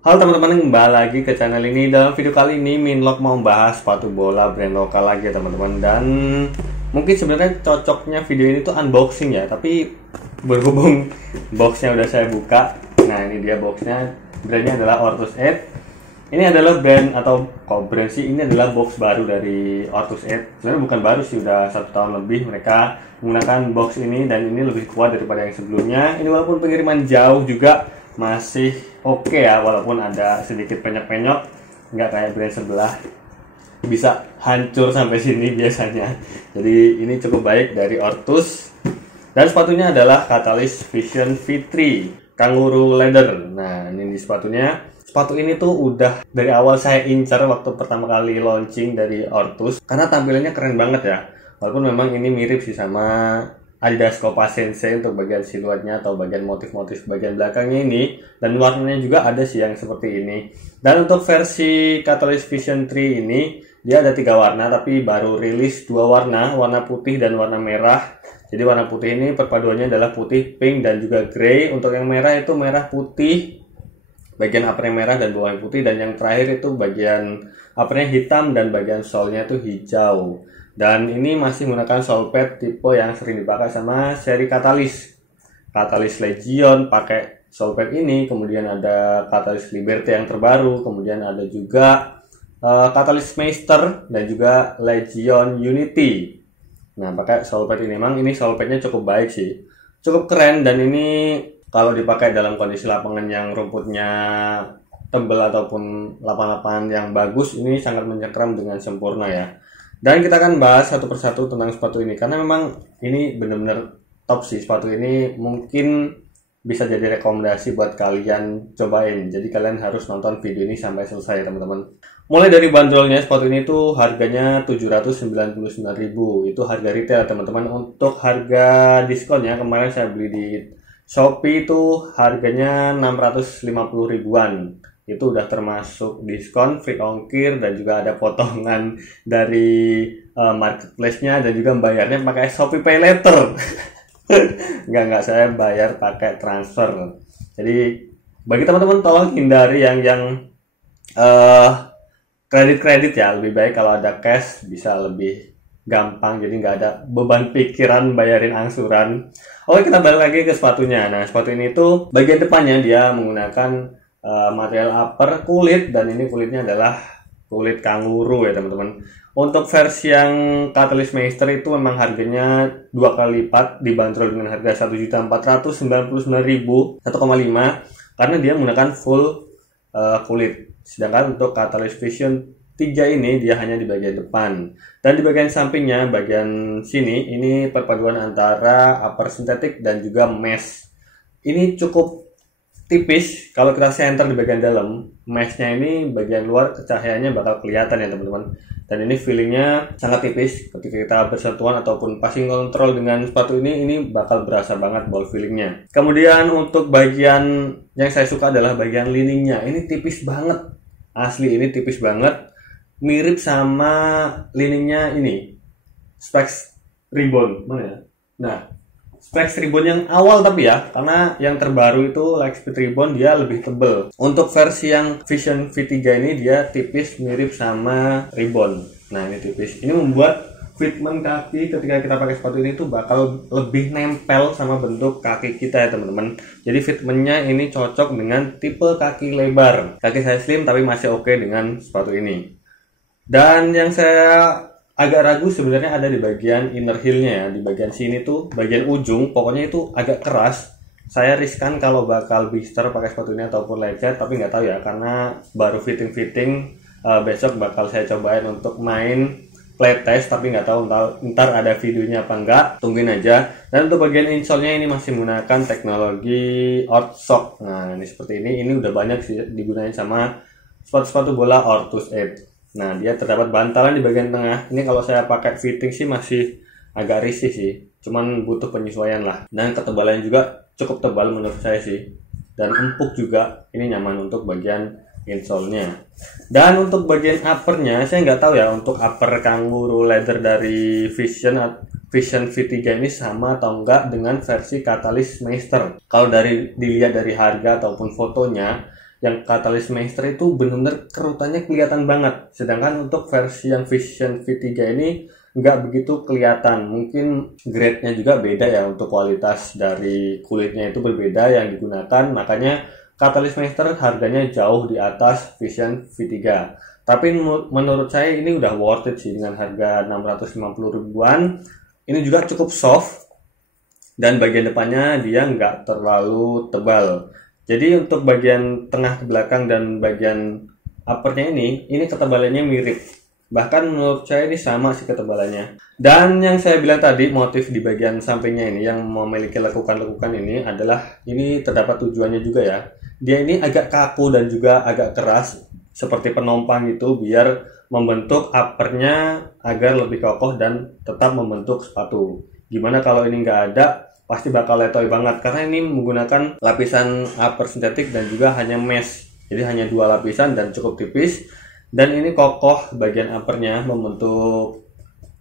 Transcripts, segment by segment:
Halo teman-teman, kembali lagi ke channel ini. Dalam video kali ini Minlock mau bahas sepatu bola brand lokal lagi ya teman-teman. Dan mungkin sebenarnya cocoknya video ini tuh unboxing ya, tapi berhubung boxnya udah saya buka. Nah ini dia boxnya, brandnya adalah Ortus 8. Ini adalah brand, atau kok brand sih, ini adalah box baru dari Ortus 8. Sebenarnya bukan baru sih, udah 1 tahun lebih mereka menggunakan box ini, dan ini lebih kuat daripada yang sebelumnya. Ini walaupun pengiriman jauh juga masih oke ya, walaupun ada sedikit penyok-penyok, nggak kayak brand sebelah bisa hancur sampai sini biasanya. Jadi ini cukup baik dari Ortus. Dan sepatunya adalah Catalyst Vision V3 Kangaroo Leather. Nah ini sepatunya. Sepatu ini tuh udah dari awal saya incar waktu pertama kali launching dari Ortus, karena tampilannya keren banget ya. Walaupun memang ini mirip sih sama Adidas Copa Sensei untuk bagian siluetnya atau bagian motif-motif bagian belakangnya ini, dan warnanya juga ada sih yang seperti ini. Dan untuk versi Catalyst Vision 3 ini dia ada 3 warna, tapi baru rilis 2 warna, warna putih dan warna merah. Jadi warna putih ini perpaduannya adalah putih, pink, dan juga grey. Untuk yang merah itu merah putih, bagian uppernya merah dan bawahnya putih, dan yang terakhir itu bagian uppernya hitam dan bagian solnya itu hijau. Dan ini masih menggunakan sole pad tipe yang sering dipakai sama seri Catalyst. Catalyst Legion pakai sole pad ini, kemudian ada Catalyst Liberty yang terbaru, kemudian ada juga Catalyst Meister dan juga Legion Unity. Nah, pakai sole pad ini, memang ini sole padnya cukup baik sih. Cukup keren, dan ini kalau dipakai dalam kondisi lapangan yang rumputnya tebal ataupun lapangan-lapangan yang bagus, ini sangat mencengkram dengan sempurna ya. Dan kita akan bahas satu persatu tentang sepatu ini, karena memang ini benar-benar top sih. Sepatu ini mungkin bisa jadi rekomendasi buat kalian cobain. Jadi kalian harus nonton video ini sampai selesai teman-teman. Mulai dari bandrolnya, sepatu ini tuh harganya 799.000. Itu harga retail teman-teman. Untuk harga diskonnya, kemarin saya beli di Shopee itu harganya 650 ribuan. Itu udah termasuk diskon, free ongkir, dan juga ada potongan dari marketplace-nya, dan juga bayarnya pakai Shopee Pay Later. Enggak, saya bayar pakai transfer. Jadi bagi teman-teman tolong hindari yang kredit ya. Lebih baik kalau ada cash, bisa lebih gampang, jadi nggak ada beban pikiran bayarin angsuran. Oke, kita balik lagi ke sepatunya. Nah, sepatu ini tuh bagian depannya dia menggunakan material upper kulit, dan ini kulitnya adalah kulit kanguru ya teman-teman. Untuk versi yang Catalyst Meister itu memang harganya 2 kali lipat, dibanderol dengan harga 1.499.000, 1,5, karena dia menggunakan full kulit. Sedangkan untuk Catalyst Vision 3 ini dia hanya di bagian depan, dan di bagian sampingnya, bagian sini, ini perpaduan antara upper sintetik dan juga mesh. Ini cukup tipis. Kalau kita center di bagian dalam, meshnya ini bagian luar cahayaannya bakal kelihatan ya teman-teman. Dan ini feelingnya sangat tipis. Ketika kita bersentuhan ataupun passing control dengan sepatu ini bakal berasa banget ball feelingnya. Kemudian untuk bagian yang saya suka adalah bagian liningnya. Ini tipis banget, asli ini tipis banget. Mirip sama liningnya ini Specs Ribbon, mana ya? Nah, Specs Ribbon yang awal, tapi ya, karena yang terbaru itu Lightspeed Ribbon dia lebih tebel. Untuk versi yang Vision V3 ini dia tipis, mirip sama Ribbon. Nah ini tipis. Ini membuat fitment kaki ketika kita pakai sepatu ini tuh bakal lebih nempel sama bentuk kaki kita ya teman-teman. Jadi fitmentnya ini cocok dengan tipe kaki lebar. Kaki saya slim tapi masih oke dengan sepatu ini. Dan yang saya agak ragu sebenarnya ada di bagian inner heel-nya ya, di bagian sini tuh, bagian ujung, pokoknya itu agak keras. Saya riskan kalau bakal blister pakai sepatu ini ataupun lecet, tapi nggak tahu ya, karena baru fitting. Besok bakal saya cobain untuk main play test, tapi nggak tahu ntar ada videonya apa enggak, tungguin aja. Dan untuk bagian insole-nya ini masih menggunakan teknologi Orthshock. Nah ini seperti ini udah banyak sih digunain sama sepatu-sepatu bola Ortus 8. Nah dia terdapat bantalan di bagian tengah. Ini kalau saya pakai fitting sih masih agak risih sih, cuman butuh penyesuaian lah. Dan ketebalannya juga cukup tebal menurut saya sih, dan empuk juga. Ini nyaman untuk bagian insole-nya. Dan untuk bagian uppernya saya nggak tahu ya, untuk upper Kangaroo Leather dari Vision V3 ini sama atau enggak dengan versi Catalyst Meister. Kalau dilihat dari harga ataupun fotonya, yang Catalyst Master itu benar-benar kerutannya kelihatan banget. Sedangkan untuk versi yang Vision V3 ini nggak begitu kelihatan. Mungkin grade-nya juga beda ya, untuk kualitas dari kulitnya itu berbeda yang digunakan. Makanya Catalyst Master harganya jauh di atas Vision V3. Tapi menurut saya ini udah worth it sih dengan harga 650 ribuan. Ini juga cukup soft dan bagian depannya dia nggak terlalu tebal. Jadi untuk bagian tengah ke belakang dan bagian uppernya ini ketebalannya mirip. Bahkan menurut saya ini sama sih ketebalannya. Dan yang saya bilang tadi, motif di bagian sampingnya ini yang memiliki lekukan-lekukan ini adalah ini terdapat tujuannya juga ya. Dia ini agak kaku dan juga agak keras seperti penompang gitu, biar membentuk uppernya agar lebih kokoh dan tetap membentuk sepatu. Gimana kalau ini nggak ada, pasti bakal letoy banget karena ini menggunakan lapisan upper sintetik dan juga hanya mesh. Jadi hanya 2 lapisan dan cukup tipis. Dan ini kokoh bagian uppernya membentuk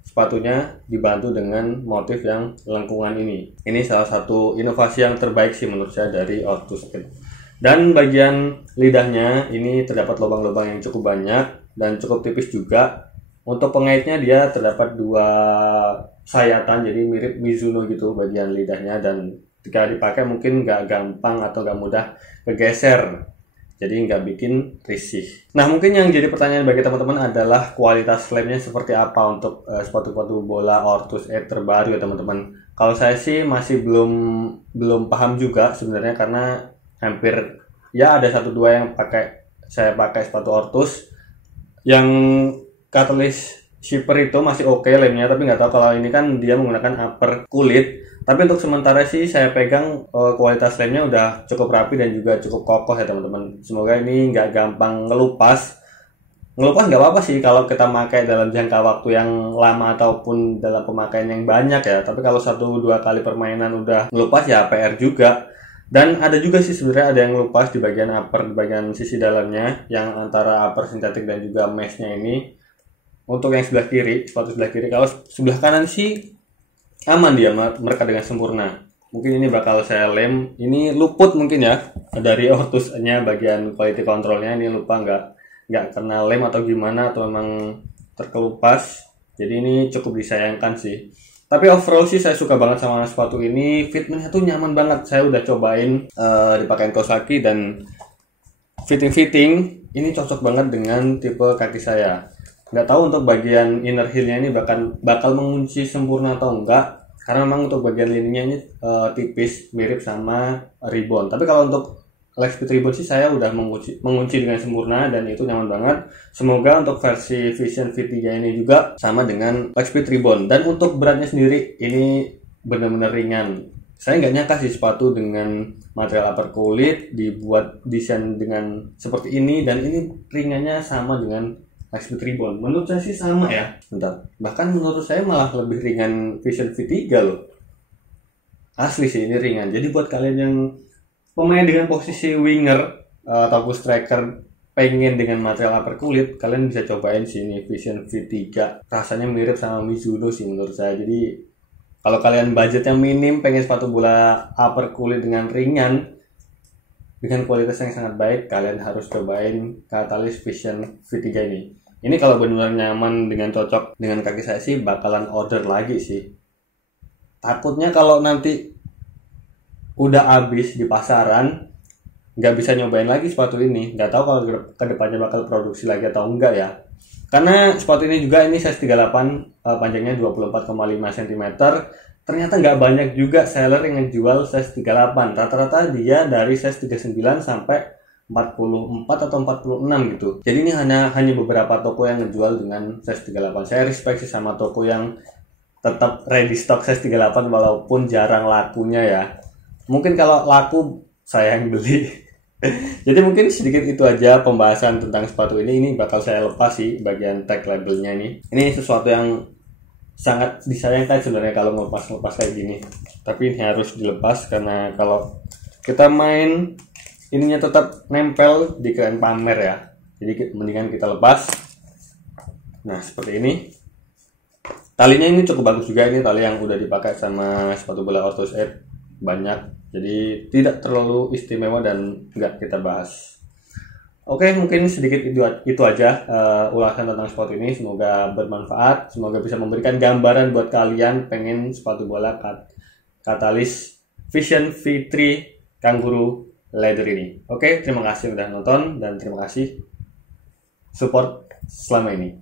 sepatunya dibantu dengan motif yang lengkungan ini. Ini salah satu inovasi yang terbaik sih menurut saya dari Ortus Skate. Dan bagian lidahnya ini terdapat lubang-lubang yang cukup banyak dan cukup tipis juga. Untuk pengaitnya dia terdapat 2 sayatan, jadi mirip Mizuno gitu bagian lidahnya, dan ketika dipakai mungkin nggak gampang atau nggak mudah kegeser, jadi nggak bikin risih. Nah, mungkin yang jadi pertanyaan bagi teman-teman adalah kualitas lemnya seperti apa untuk sepatu-sepatu bola Ortus 8 terbaru ya teman-teman. Kalau saya sih masih belum paham juga sebenarnya, karena hampir ya ada 1-2 yang saya pakai sepatu Ortus yang Catalyst Shipper itu masih oke lemnya, tapi nggak tahu kalau ini kan dia menggunakan upper kulit. Tapi untuk sementara sih saya pegang kualitas lemnya udah cukup rapi dan juga cukup kokoh ya teman-teman. Semoga ini nggak gampang ngelupas. Ngelupas nggak apa-apa sih kalau kita pakai dalam jangka waktu yang lama ataupun dalam pemakaian yang banyak ya. Tapi kalau 1-2 kali permainan udah ngelupas ya PR juga. Dan ada juga sih sebenarnya ada yang ngelupas di bagian upper, di bagian sisi dalamnya yang antara upper sintetik dan juga meshnya ini. Untuk yang sebelah kiri, sepatu sebelah kiri, kalau sebelah kanan sih aman dia merekat dengan sempurna. Mungkin ini bakal saya lem. Ini luput mungkin ya dari Ortusnya bagian quality controlnya, ini lupa nggak kena lem atau gimana, atau memang terkelupas. Jadi ini cukup disayangkan sih. Tapi overall sih saya suka banget sama sepatu ini. Fitmentnya tuh nyaman banget. Saya udah cobain dipakein kaos kaki dan fitting ini cocok banget dengan tipe kaki saya. Nggak tahu untuk bagian inner heel-nya ini bakal mengunci sempurna atau enggak, karena memang untuk bagian lininya ini tipis mirip sama ribbon. Tapi kalau untuk Lightspeed Ribbon sih saya udah mengunci dengan sempurna dan itu nyaman banget. Semoga untuk versi Vision V3 ini juga sama dengan Lightspeed Ribbon. Dan untuk beratnya sendiri ini benar-benar ringan. Saya nggak nyangka sih sepatu dengan material upper kulit dibuat desain dengan seperti ini, dan ini ringannya sama dengan Lightspeed Ribbon. Menurut saya sih sama ya. Bentar. Bahkan menurut saya malah lebih ringan Vision V3 loh. Asli sih ini ringan. Jadi buat kalian yang pemain dengan posisi winger ataupun striker pengen dengan material upper kulit, kalian bisa cobain sih ini Vision V3. Rasanya mirip sama Mizuno sih menurut saya. Jadi kalau kalian budgetnya minim, pengen sepatu bola upper kulit dengan ringan dengan kualitas yang sangat baik, kalian harus cobain Catalyst Vision V3 ini. Ini kalau benar nyaman dengan cocok dengan kaki saya sih bakalan order lagi sih. Takutnya kalau nanti udah habis di pasaran, nggak bisa nyobain lagi sepatu ini. Nggak tahu kalau kedepannya bakal produksi lagi atau enggak ya. Karena sepatu ini juga ini size 38, panjangnya 24,5 cm. Ternyata nggak banyak juga seller yang ngejual size 38. Rata-rata dia dari size 39 sampai 44 atau 46 gitu. Jadi ini hanya beberapa toko yang ngejual dengan size 38. Saya respect sih sama toko yang tetap ready stock size 38 walaupun jarang lakunya ya. Mungkin kalau laku saya yang beli. Jadi mungkin sedikit itu aja pembahasan tentang sepatu ini. Ini bakal saya lepas sih bagian tag labelnya ini. Ini sesuatu yang sangat disayangkan sebenarnya kalau ngelepas kayak gini. Tapi ini harus dilepas karena kalau kita main ininya tetap nempel di keren pamer ya. Jadi mendingan kita lepas. Nah seperti ini. Talinya ini cukup bagus juga, ini tali yang udah dipakai sama sepatu bola Ortus 8 banyak. Jadi tidak terlalu istimewa dan nggak kita bahas. Oke, mungkin sedikit itu aja ulasan tentang sepatu ini. Semoga bermanfaat, semoga bisa memberikan gambaran buat kalian pengen sepatu bola Katalis Vision V3 Kangaroo Leather ini. Oke, terima kasih udah nonton dan terima kasih support selama ini.